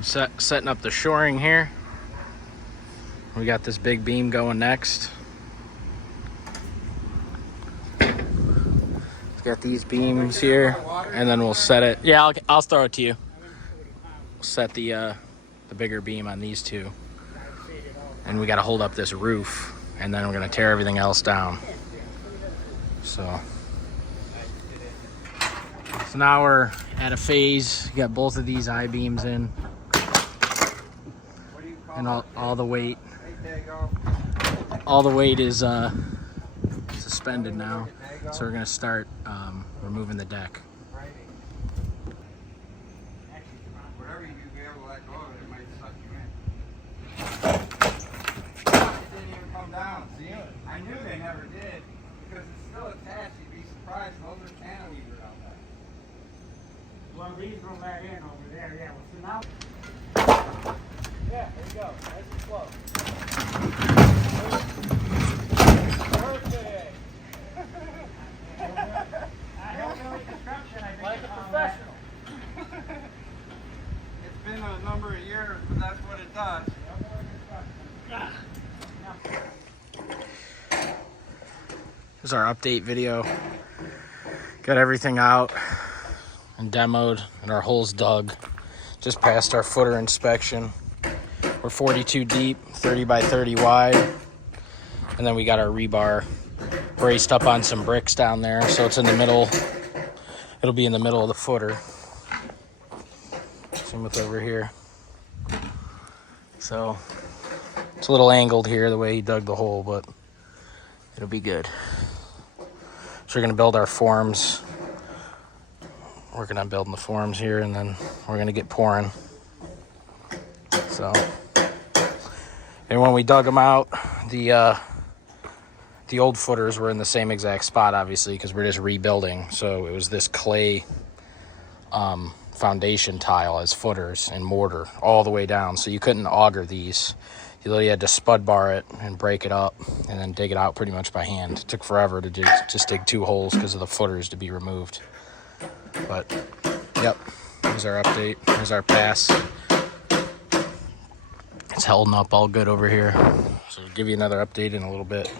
Setting up the shoring here. We got this big beam going next. Got these beams here, and then we'll set it. Yeah, I'll throw it to you. We'll set the bigger beam on these two, and we got to hold up this roof, and then we're gonna tear everything else down. So now we're at a phase. We got both of these I-beams in, and all the weight is suspended now. So we're gonna start removing the deck. Whatever you do, be able to let go of it, it might suck you in. It didn't even come down, see? I knew they never did, because it's still attached. You'd be surprised, those are cantilevered out there. Well, these will let in over there, yeah. Well, so now... Yeah, there you go. Nice and slow. Perfect. Like a professional. It's been a number of years, but that's what it does. Here's our update video. Got everything out and demoed and our holes dug. Just passed our footer inspection. We're 42 deep, 30 by 30 wide. And then we got our rebar braced up on some bricks down there. So it's in the middle. It'll be in the middle of the footer. Same with over here. So it's a little angled here the way he dug the hole, but it'll be good. So we're gonna build our forms. Working on building the forms here, and then we're gonna get pouring. So, and when we dug them out, the old footers were in the same exact spot, obviously, because we're just rebuilding. So it was this clay foundation tile as footers and mortar all the way down. So you couldn't auger these. You literally had to spud bar it and break it up and then dig it out pretty much by hand. It took forever to just dig 2 holes because of the footers to be removed. But, yep, here's our update. Here's our pass. It's holding up all good over here. So I'll give you another update in a little bit.